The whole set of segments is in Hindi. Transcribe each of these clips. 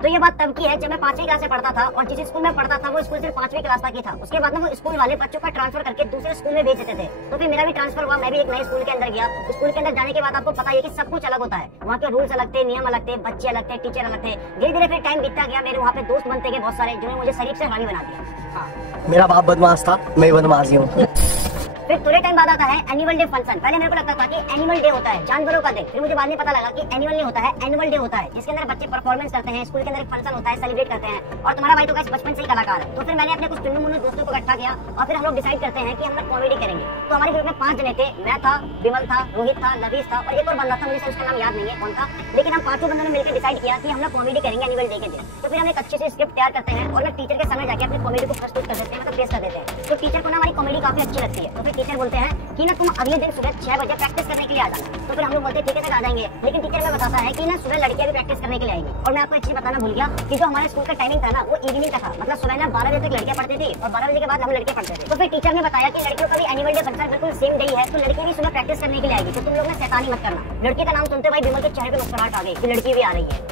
तो ये बात तब की है जब मैं 5वीं क्लास में पढ़ता था और जिस स्कूल में पढ़ता था वो स्कूल सिर्फ 5वीं क्लास तक ही था। उसके बाद वो स्कूल वाले बच्चों का ट्रांसफर करके दूसरे स्कूल में भेज देते थे। तो फिर मेरा भी ट्रांसफर हुआ, मैं भी एक नए स्कूल के अंदर गया। स्कूल के अंदर जाने के बाद आपको पता है कि सब कुछ अलग होता है, वहाँ के रूल्स अलग थे, नियम अलग थे, बच्चे अलग थे, टीचर अलग थे। धीरे धीरे फिर टाइम बीतता गया, मेरे वहाँ पे दोस्त बनते गए बहुत सारे, जिन्होंने मुझे शरीफ से हरामी बना दिया। हाँ, मेरा बाप बदमाश था, मैं बदमाश ही हूँ। फिर थोड़े टाइम बाद आता है एनुअल डे फंक्शन। पहले मेरे को लगता था कि एनुअल डे होता है जानवरों का दिन, फिर मुझे बाद में पता लगा कि एनुअल नहीं होता है, एनुअल डे होता है, जिसके अंदर बच्चे परफॉर्मेंस करते हैं, स्कूल के अंदर एक फंक्शन होता है, सेलिब्रेट करते हैं। और तुम्हारा भाई तो कैसे बचपन से ही कलाकार है। तो फिर मैंने अपने कुछ टुन्नू मुन्नू दोस्तों को इकट्ठा किया और फिर हम लोग डिसाइड करते हैं कि हम लोग कॉमेडी करेंगे। तो हमारे ग्रुप में 5 जने थे, मैं था, विमल था, रोहित था, लवीश था और एक और बंदा था, मुझे उसका नाम याद नहीं है कौन था, लेकिन हम 5 बंदों ने मिलकर डिसाइड किया कि हम लोग कॉमेडी करेंगे एनुअल डे के दिन। तो फिर हम एक अच्छी सी स्क्रिप्ट तैयार करते हैं और टीचर के सामने जाके अपनी कॉमेडी को प्रस्तुत कर देते हैं, मतलब पेश कर देते हैं। तो टीचर को ना हमारी कॉमेडी काफी अच्छी लगती है। तो फिर टीचर बोलते हैं कि ना तुम अगले दिन सुबह 6 बजे प्रैक्टिस करने के लिए आ जाना। तो फिर हम लोग बोलते हैं ठीक है सर आ जाएंगे, लेकिन टीचर हमें बताता है कि ना सुबह लड़कियां भी प्रैक्टिस करने के लिए आएंगी। और मैं आपको एक चीज बताना भूल गया कि जो हमारे स्कूल का टाइमिंग था ना वो इवनिंग का था, मतलब सुबह ना 12 बजे तक लड़कियां पढ़ती थी और 12 बजे के बाद हम लड़के पढ़ते थे। तो फिर टीचर ने बताया कि लड़कियों का भी एनुअल डे फंक्शन बिल्कुल सेम डे है, तो लड़कियां भी सुबह प्रैक्टिस करने के लिए आएगी। तो तुम लोग ना शैतानी मत करना। लड़की का नाम सुनते भाई विमल के चेहरे पे मुस्कुराहट आ गई कि लड़की भी आ रही है।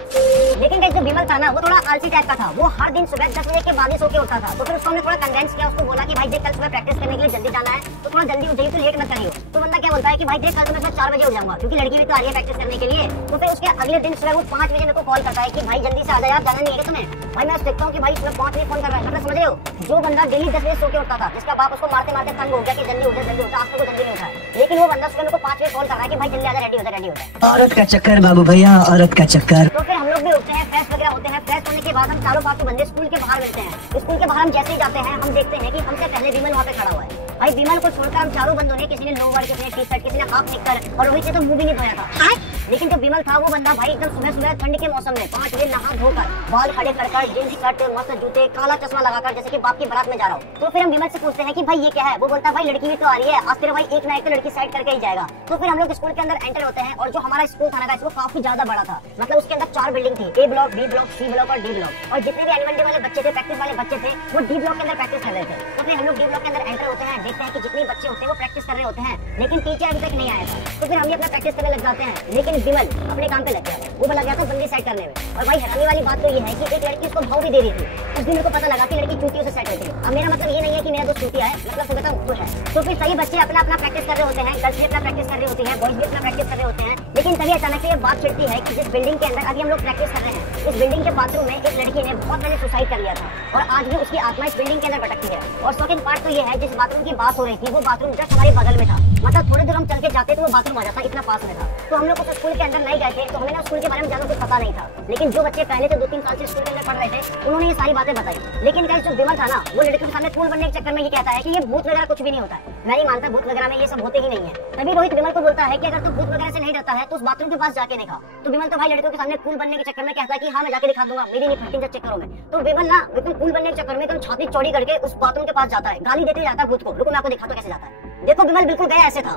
लेकिन जो विमल था ना वो थोड़ा आलसी टाइप का था, वो हर दिन सुबह 10 बजे के बाद ही सो के उठता था। तो फिर उसको हमने थोड़ा कन्वेंस किया, उसको बोला कि भाई देख कल सुबह प्रैक्टिस करने के लिए जल्दी जाना है, तो थोड़ा जल्दी उठ जाइए, तो लेट मत करियो। तो बंदा क्या बोलता है कि भाई देख कल तो मैं 4 बजे उठ जाऊंगा, क्योंकि लड़की भी तो आ रही है प्रैक्टिस करने के लिए। तो फिर उसके अगले दिन सुबह वो 5 बजे मेरे को कॉल करता है कि भाई जल्दी से आ जा यार, जाना नहीं है तुम्हें। भाई मैं देखता हूँ कि भाई सुबह 5 बजे फोन कर रहा है, मतलब समझ रहे हो, जो बंदा डेली 10 बजे सो के उठता था, जिसका बाप उसको मारते मारते तंग हो गया कि जल्दी उठा जल्दी उठा, आज तक वो जल्दी नहीं उठा, लेकिन वो बंदा सुबह मेरे को 5 बजे कॉल कर रहा है कि भाई जल्दी आ जा, रेडी हो जा, रेडी हो जा। औरत का चक्कर बाबू भैया, औरत का चक्कर। तो फिर हम लोग भी उठते हैं, फ्रेश वगैरह होते हैं। फ्रेश होने के बाद हम चारों 5 बंदे स्कूल के बाहर मिलते हैं। स्कूल के बाहर हम जैसे ही जाते हैं हम देखते हैं कि हमसे पहले विमल वहाँ पे खड़ा हुआ है। भाई विमल को छोड़कर हम चारों बंदों ने, किसी ने लोअर, किसी ने टी-शर्ट, किसी ने हाफ निक्कर और रोहित से तो मुंह भी नहीं धोया था। लेकिन जो विमल था वो बंदा भाई एकदम सुबह सुबह ठंड के मौसम में 5 बजे नहा धोकर, बाल खड़े कर, जींस शर्ट, मस्त जूते, काला चश्मा लगाकर जैसे कि बाप की बारात में जा रहा हूँ। तो फिर हम विमल से पूछते हैं कि भाई ये क्या है। वो बोलता है भाई लड़की भी तो आ रही है, आज तेरा भाई एक ना एक तो लड़की साइड करके ही जाएगा। तो फिर हम लोग स्कूल के अंदर एंटर होते हैं और जो हमारा स्कूल था ना वो काफी ज्यादा बड़ा था, मतलब उसके अंदर 4 बिल्डिंग थी, A block, B block, C block और डी ब्लॉक। और जितने भी एनुअल डे वाले बच्चे थे, प्रैक्टिस वाले बच्चे थे, वो डी ब्लॉक के अंदर प्रैक्टिस कर रहे थे। तो फिर हम लोग डी ब्लॉक के अंदर एंटर होते हैं, देखते हैं कि जितने बच्चे होते हैं वो प्रैक्टिस कर रहे होते हैं, लेकिन टीचर अभी तक नहीं आया था। तो फिर हम भी अपना प्रैक्टिस करने लग जाते हैं, लेकिन विमल अपने काम पे लग गया, वो लग गया था बंदी सेट करने में। और भाई हैरानी वाली बात तो ये है कि एक लड़की उसको भाव भी दे रही थी। उस दिन मेरे को पता लगा कि लड़की चूतियों से सेट होती है। अब मेरा मतलब ये नहीं है कि मेरा दोस्त चूतिया है, मतलब सुबह तक खुश है। तो फिर सही बच्चे अपना अपना प्रैक्टिस कर रहे होते हैं, गर्ल्स भी अपना प्रैक्टिस कर रही होती है, बॉयज भी अपना प्रैक्टिस कर रहे होते हैं। लेकिन तभी अचानक से ये बात छिड़ती है कि जिस बिल्डिंग के अंदर अभी हम लोग प्रैक्टिस कर रहे हैं, इस बिल्डिंग के बाथरूम में एक लड़की ने बहुत पहले सुसाइड कर लिया था और आज भी उसकी आत्मा इस बिल्डिंग के अंदर भटकती है। और सेकंड पार्ट तो ये है, जिस बाथरूम की बात हो रही थी वो बाथरूम जस्ट हमारे बगल में था, मतलब थोड़ी दूर हम चल के जाते तो वो बाथरूम आ जाता, इतना पास में था। तो हम लोग उस स्कूल के अंदर नहीं गए थे, तो हमें ना स्कूल के बारे में ज्यादा कुछ पता नहीं था। लेकिन जो बच्चे पहले से 2-3 साल से स्कूल के अंदर पढ़ रहे थे उन्होंने ये सारी बातें बताई। लेकिन गाइस जो विमल था ना वो लड़कियों के सामने कूल बनने के चक्कर में ये कहता है कि ये भूत वगैरह कुछ भी नहीं होता है। मैं नहीं मानता, भूत वगैरह में ये सब होते ही नहीं है। तभी रोहित विमल को बोलता है कि अगर तू भूत वगैरह से नहीं डरता है तो उस बाथरूम के पास जाके देखा। तो विमल तो भाई लड़कियों के सामने कूल बनने के चक्कर में कहता है कि हाँ मैं जाके दिखा दूंगा, मेरी नहीं फटती चक्करों में। तो विमल ना बिल्कुल कूल बनने के चक्कर में एकदम छाती चौड़ी करके उस बाथरूम के पास जाता है, गाली देते जाता है भूत को। रुको मैं आपको दिखाता हूं कैसे जाता है। देखो विमल बिल्कुल गया ऐसे था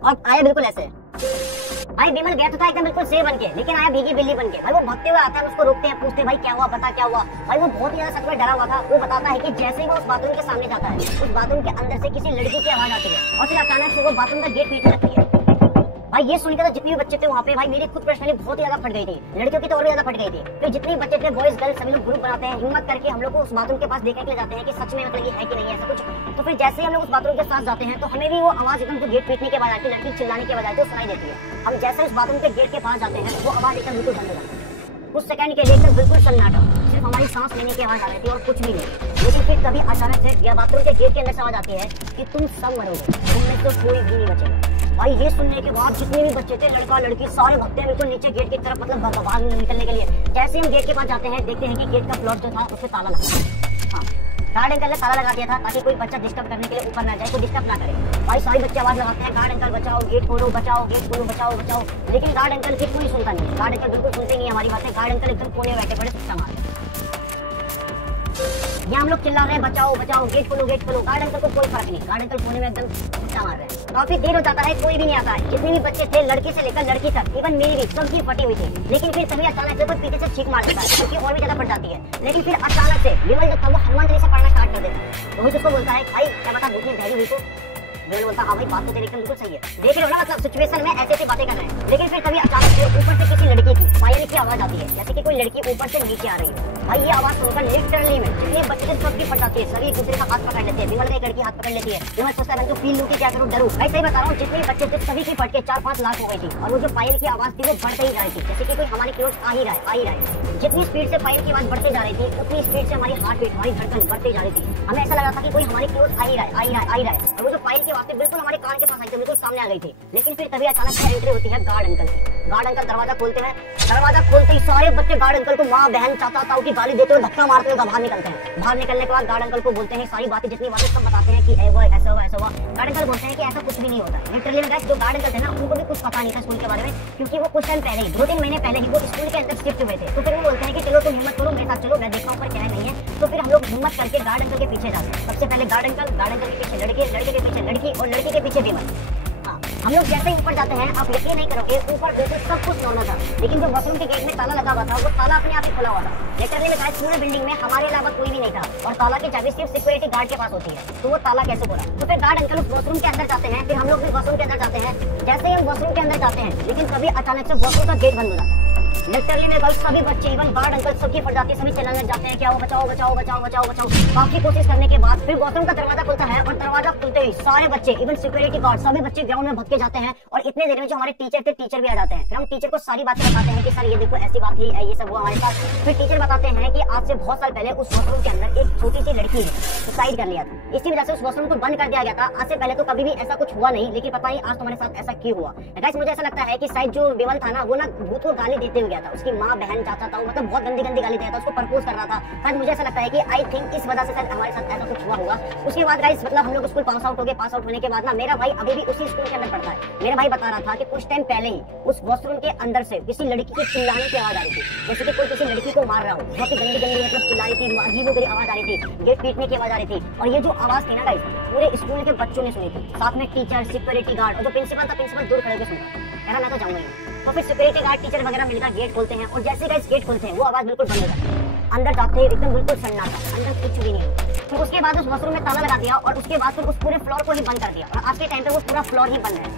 और आया बिल्कुल ऐसे। भाई विमल गया तो था एकदम बिल्कुल सेब बन के, लेकिन आया भीगी बिल्ली बन के। भाई वो भागते हुए आता है, उसको रोकते हैं, पूछते हैं भाई क्या हुआ, बता क्या हुआ। भाई वो बहुत ही ज्यादा सच में डरा हुआ था। वो बताता है कि जैसे ही वो उस बाथरूम के सामने जाता है, उस बाथरूम के अंदर से किसी लड़की की आवाज आती है और फिर अचानक से वो बाथरूम का गेट पीटने लगती है। भाई ये सुनकर तो जितने भी बच्चे थे वहाँ पे, भाई मेरी खुद पर्सनली बहुत ही ज्यादा फट गई थी, लड़कियों की तो और भी ज्यादा फट गई थी। फिर जितने भी बच्चे थे बॉयज गर्ल्स सभी लोग ग्रुप बनाते हैं, हिम्मत करके हम लोग को उस बाथरूम के पास देखने के लिए जाते हैं कि सच में मतलब ये है कि नहीं है ऐसा कुछ। तो फिर जैसे ही हम लोग उस बाथरूम के साथ जाते हैं तो हमें भी वो आवाज एकदम गेट पीटने के बाद आती है, लड़की चिल्लाने के बजाय तो सुनाई देती है। हम जैसे उस बाथरूम के गेट के पास जाते हैं वो आवाज एकदम बिल्कुल बंद हो जाती है। कुछ सेकंड के लिए एकदम बिल्कुल सन्नाटा, सिर्फ हमारी सांस लेने की आवाज आ रही थी और कुछ भी नहीं। लेकिन फिर कभी अचानक से बाथरूम के गेट के अंदर से आवाज आती है कि तुम सब मरोगे, तुमने तो कोई भी नहीं बचेगा। भाई ये सुनने के बाद जितने भी बच्चे थे, लड़का लड़की सारे भागते हैं बिल्कुल नीचे गेट की तरफ, मतलब बाहर निकलने के लिए। जैसे हम गेट के पास जाते हैं देखते हैं कि गेट का प्लॉट जो था उससे ताला लगा है। हाँ, गार्ड अंकल ने ताला लगा दिया था ताकि कोई बच्चा डिस्टर्ब करने के लिए ऊपर ना जाए, कोई डिस्टर्ब ना करे। भाई सारे बच्चे आवाज लगाते हैं गार्ड अंकल बचाओ, गेट खोलो, बचाओ, गेट खोलो, बचाओ बचाओ। लेकिन गार्ड अंकल की कोई सुनता नहीं, गार्ड अंकल बिल्कुल सुनते नहीं हमारी बातें। गार्ड अंकल एकदम कोने में बैठे पड़े सुस्ता मारे। यहाँ हम लोग चिल्ला रहे हैं बचाओ बचाओ, गेट खोलो गेट खोलो। गार्ड अंकल को कोई फर्क नहीं, गार्ड अंकल कोने में एकदम सुस्ता मार रहे हैं। काफी देर हो जाता है, कोई भी नहीं आता है। जितने भी बच्चे थे लड़के से लेकर लड़की तक, इवन मेरी भी सबकी फटी हुई थी। लेकिन फिर तभी अचानक से कोई पीछे से छींक मार देता है, क्योंकि और भी ज्यादा फट जाती है। लेकिन फिर अचानक से विमल जो था वो हनुमान चालीसा पढ़ना स्टार्ट कर देता है। रोहित उसको बोलता है भाई क्या बता भूत में बहरी हुई तो? विमल बोलता हाँ भाई बात तो तेरी एकदम बिल्कुल सही है, देख रहे हो ना, मतलब सिचुएशन में ऐसे ऐसी बातें कर रहे हैं। लेकिन फिर तभी अचानक से ऊपर से किसी लड़की की पायल की आवाज आती है, जैसे कि कोई लड़की ऊपर से नीचे आ रही है। भाई ये आवाज सुनकर लिटरली में जितने बच्चे सबकी फट जाती है, सभी एक दूसरे का हाथ पकड़ लेते हैं। विमल एक लड़की हाथ पकड़ लेती है, विमल सोचता है मैं तो फील लूं कि क्या करूं, डरूं। भाई सही बता रहा हूं, जितने बच्चे थे सभी की फट के 4-5 लाख हो गई थी। और वो जो पायल की आवाज थी वो बढ़ते ही जा रही थी, जैसे कि कोई हमारी क्लोज आ ही रहा है। जितनी स्पीड से पायल की आवाज बढ़ते जा रही थी उतनी स्पीड से हमारी हार्ट बीट, हमारी धड़कन बढ़ती जा रही थी। हमें ऐसा लगा था कि कोई हमारी क्लोज आ ही रहा है। और वो जो पायल की आवाज थी बिल्कुल हमारे कान के पास आई थी, बिल्कुल सामने आ गई थी। लेकिन फिर तभी अचानक से एंट्री होती है गार्ड अंकल की। गार्ड अंकल दरवाजा खोलते हैं, दरवाजा खोलते ही सारे बच्चे गार्ड अंकल को माँ बहन चाचा ताऊ की गाली देते हुए धक्का मारते हुए बाहर निकलते हैं। बाहर निकलने के बाद गार्ड अंकल को बोलते हैं सारी बातें, जितनी बातें सब बताते हैं कि ऐसा हुआ। गार्ड अंकल बोलते हैं कि ऐसा कुछ भी नहीं होता। लिटरली में गाइस जो गार्ड अंकल थे ना उनको भी कुछ पता नहीं था स्कूल के बारे में, क्योंकि वो कुछ टाइम पहले ही 2-3 महीने पहले ही वो स्कूल के अंदर शिफ्ट हुए थे। तो फिर वो बोलते हैं कि चलो तुम हिम्मत करो, मेरे साथ चलो, मैं देखता हूँ पर क्या नहीं है। तो फिर हम लोग हिम्मत करके गार्ड अंकल के पीछे जाते हैं। सबसे पहले गार्ड अंकल के पीछे लड़के, लड़के के पीछे लड़की और लड़की के पीछे विमल। हम लोग जैसे ही ऊपर जाते हैं, आप यकीन नहीं करोगे, ऊपर बिल्कुल सब कुछ नॉर्मल था, लेकिन जो वॉशरूम के गेट में ताला लगा हुआ था वो ताला अपने आप ही खुला हुआ था। लिटरली में गाइस पूरे बिल्डिंग में हमारे अलावा कोई भी नहीं था, और ताला की चाबी सिर्फ सिक्योरिटी गार्ड के पास होती है। तो वो ताला कैसे खोला? तो फिर गार्ड अंकल उस वॉशरूम के अंदर जाते हैं, फिर हम लोग भी वॉशरूम के अंदर जाते हैं। जैसे ही हम वॉशरूम के अंदर जाते हैं, लेकिन कभी अचानक से वॉशरूम का गेट बंद हो जाता है। लिटरली में गाइस सभी बच्चे, इवन गार्ड अंकल सबकी फट जाती है, सभी चिल्लाने लग जाते हैं क्या वो बचाओ। काफी कोशिश करने के बाद फिर वॉशरूम का दरवाजा खुलता है, और दरवाजा खुलते ही सारे बच्चे, इवन सिक्योरिटी गार्ड, सभी बच्चे ग्राउंड में भग के जाते हैं। और इतने देर में जो हमारे टीचर थे, टीचर भी आ जाते हैं। फिर हम टीचर को सारी बातें बताते हैं कि सर ये देखो ऐसी बात थी, ये सब हुआ हमारे साथ। फिर टीचर बताते हैं कि आज से बहुत साल पहले उस वॉशरूम के अंदर एक छोटी सी लड़की ने सुसाइड कर लिया था, इसी वजह से उस वॉशरूम को बंद कर दिया गया था। आज से पहले तो कभी भी ऐसा कुछ हुआ नहीं, लेकिन पता नहीं आज तुम्हारे साथ ऐसा क्यों हुआ। गाइस मुझे ऐसा लगता है कि शायद जो विमल था ना, वो ना भूत को गाली देते हुए गया था, उसकी माँ बहन चाचा ताऊ, मतलब बहुत गंदी गाली दिया था, उसको प्रपोज कर रहा था। शायद मुझे ऐसा लगता है कि आई थिंक इस वजह से शायद हमारे साथ ऐसा कुछ हुआ होगा। उसके बाद गाइस मतलब हम लोग स्कूल पास आउट हो गए। पास आउट होने के बाद ना मेरा भाई अभी भी उसी स्कूल के अंदर पढ़ता है। मेरा भाई बता रहा था कि कुछ टाइम पहले ही उस वॉशरूम के अंदर से किसी लड़की के चिल्लाने की आवाज आ रही थी, जैसे कि कोई किसी लड़की को मार रहा हो। बहुत ही गंदी मतलब चिल्ला रही थी, अजीबोगरीब आवाज आ रही थी, गेट पीटने की आवाज आ रही थी। और ये जो आवाज थी ना गाइस पूरे स्कूल के बच्चों ने सुनी थी, साथ में टीचर, सिक्योरिटी गार्ड, और जो प्रिंसिपल था, प्रिंसिपल दूर खड़े होकर सुना, कह रहा मैं तो जाऊंगा ही। तो फिर सिक्योरिटी गार्ड, टीचर वगैरह मिलकर गेट खोलते हैं, और जैसे गाइस गेट खोलते हैं वो आवाज बिल्कुल बंद हो जाती है। अंदर जाते ही एकदम बिल्कुल सन्नाटा, अंदर कुछ भी नहीं होता। फिर उसके बाद उस वॉशरूम में ताला लगा दिया, और उसके बाद फिर उस पूरे फ्लोर को ही बंद कर दिया, और आज के टाइम पे वो पूरा फ्लोर ही बंद है।